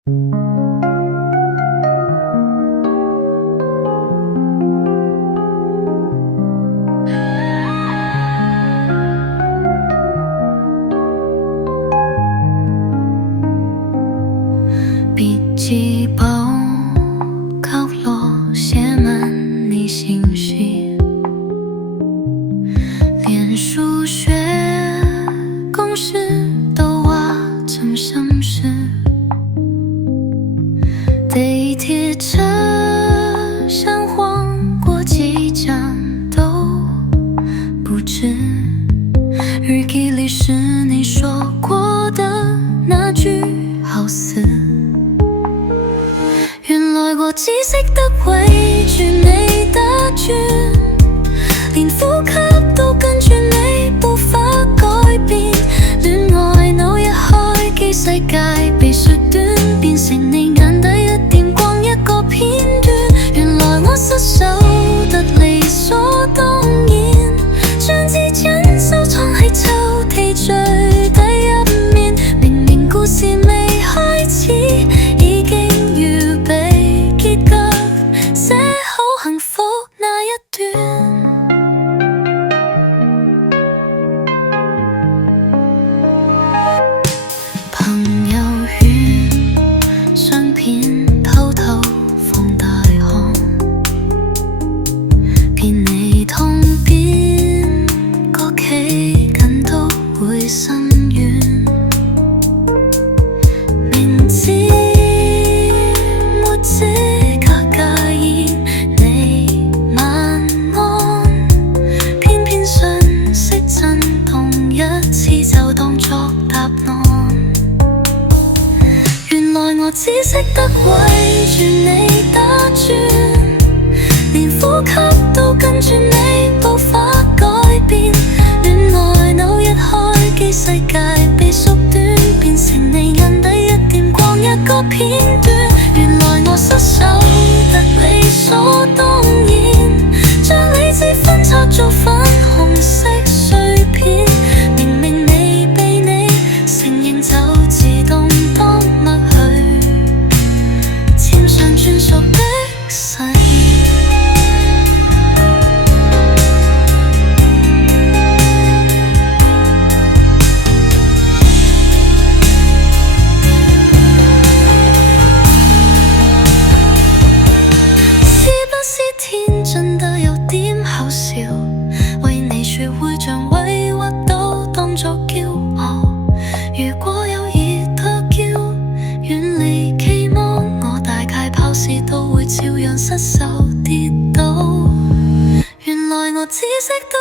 笔记簿角落写满你信息，连数学公式都挖成生诗。地铁车厢晃过几站都不知，日记里是你说过的那句好似。原來我只識得圍住你打轉，連呼吸都跟住你步伐改變。戀愛腦一開機，世界被縮短，變成你眼底一點光一個片段。原來我失手得理所當然，將指針收藏喺抽屜最底一面。明明故事未開始，已經預備結局，寫好幸福那一段。朋友圈相片偷偷放大看，見你同邊個企緊都會心軟。明知沒資格介意你晚安，偏偏訊息震動一次就當作答案。原來我只識得圍住你打轉，連呼吸都跟住你步伐改變。戀愛腦一開機，世界被縮短，變成你眼底一點光一個片段。原來我失手得理所當然，將理智分拆做粉紅色碎片。明明你被你承認就自動當默許，簽上專屬的誓言。天真得有點好笑，為你說會將委屈都當作驕傲。如果有意得驕，遠離期望，我大概跑時都會照樣失手跌倒。原來我只識得